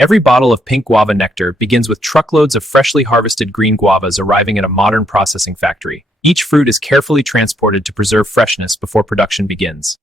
Every bottle of pink guava nectar begins with truckloads of freshly harvested green guavas arriving at a modern processing factory. Each fruit is carefully transported to preserve freshness before production begins.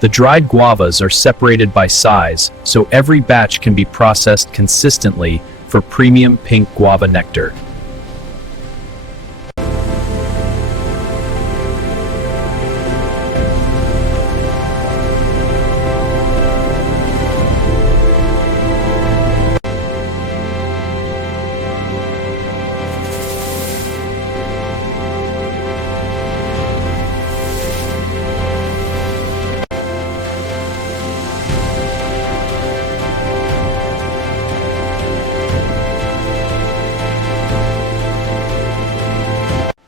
The dried guavas are separated by size, so every batch can be processed consistently for premium pink guava nectar.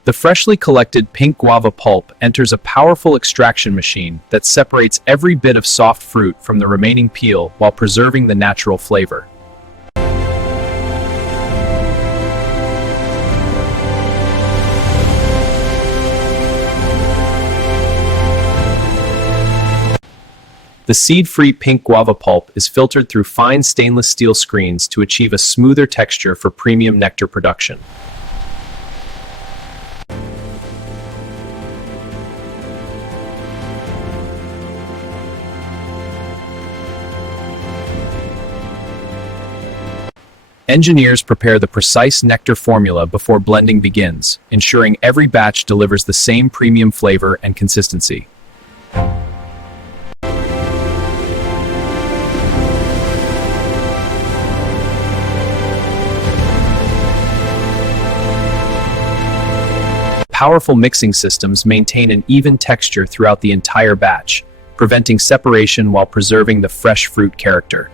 The freshly collected pink guava pulp enters a powerful extraction machine that separates every bit of soft fruit from the remaining peel while preserving the natural flavor. The seed-free pink guava pulp is filtered through fine stainless steel screens to achieve a smoother texture for premium nectar production. Engineers prepare the precise nectar formula before blending begins, ensuring every batch delivers the same premium flavor and consistency. Powerful mixing systems maintain an even texture throughout the entire batch, preventing separation while preserving the fresh fruit character.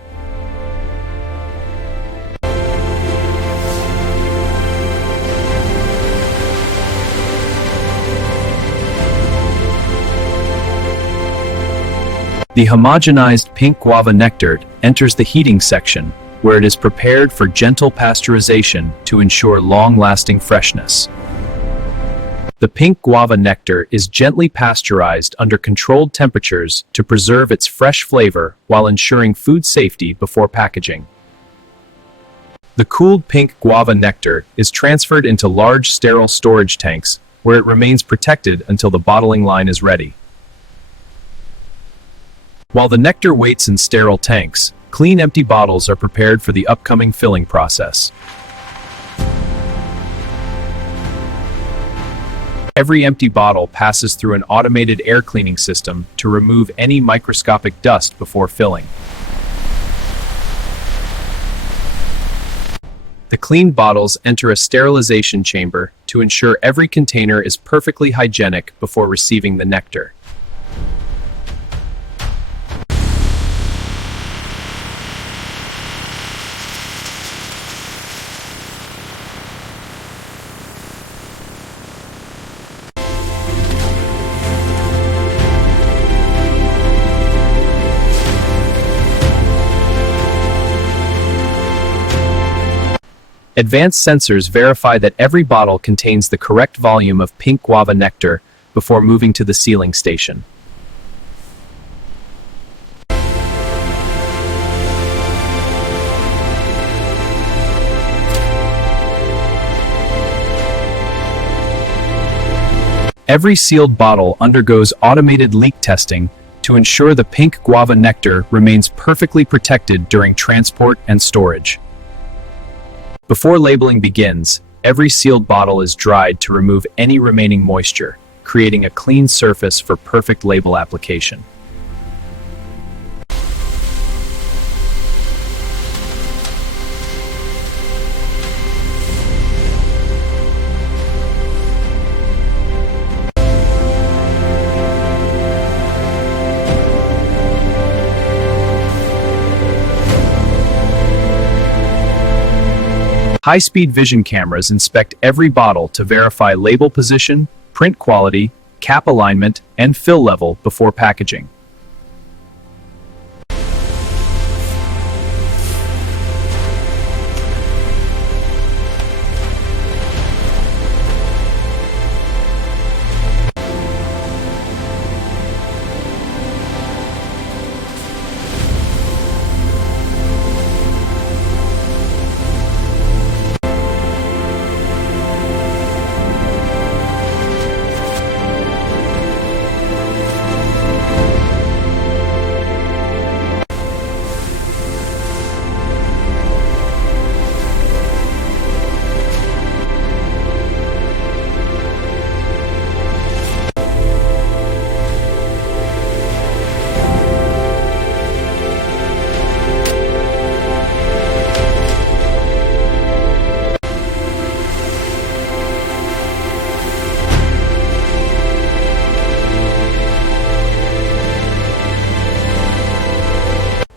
The homogenized pink guava nectar enters the heating section, where it is prepared for gentle pasteurization to ensure long-lasting freshness. The pink guava nectar is gently pasteurized under controlled temperatures to preserve its fresh flavor while ensuring food safety before packaging. The cooled pink guava nectar is transferred into large sterile storage tanks, where it remains protected until the bottling line is ready. While the nectar waits in sterile tanks, clean empty bottles are prepared for the upcoming filling process. Every empty bottle passes through an automated air cleaning system to remove any microscopic dust before filling. The cleaned bottles enter a sterilization chamber to ensure every container is perfectly hygienic before receiving the nectar. Advanced sensors verify that every bottle contains the correct volume of pink guava nectar before moving to the sealing station. Every sealed bottle undergoes automated leak testing to ensure the pink guava nectar remains perfectly protected during transport and storage. Before labeling begins, every sealed bottle is dried to remove any remaining moisture, creating a clean surface for perfect label application. High-speed vision cameras inspect every bottle to verify label position, print quality, cap alignment, and fill level before packaging.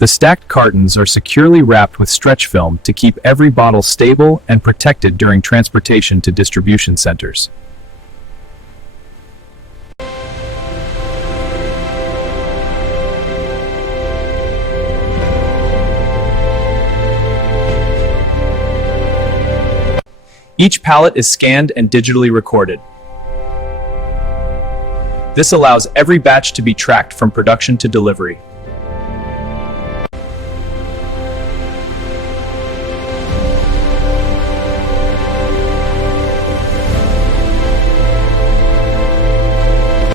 The stacked cartons are securely wrapped with stretch film to keep every bottle stable and protected during transportation to distribution centers. Each pallet is scanned and digitally recorded. This allows every batch to be tracked from production to delivery.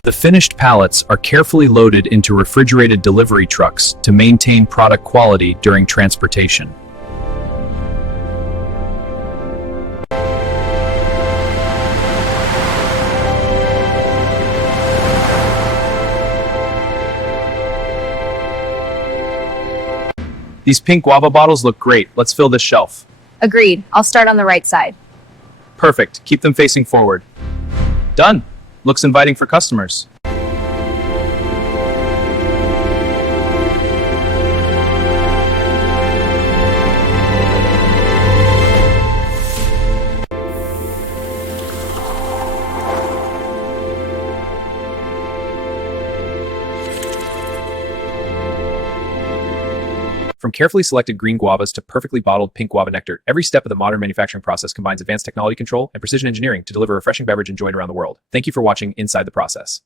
The finished pallets are carefully loaded into refrigerated delivery trucks to maintain product quality during transportation. These pink guava bottles look great. Let's fill this shelf. Agreed. I'll start on the right side. Perfect. Keep them facing forward. Done. Looks inviting for customers. From carefully selected green guavas to perfectly bottled pink guava nectar, every step of the modern manufacturing process combines advanced technology control and precision engineering to deliver a refreshing beverage enjoyed around the world. Thank you for watching Inside the Process.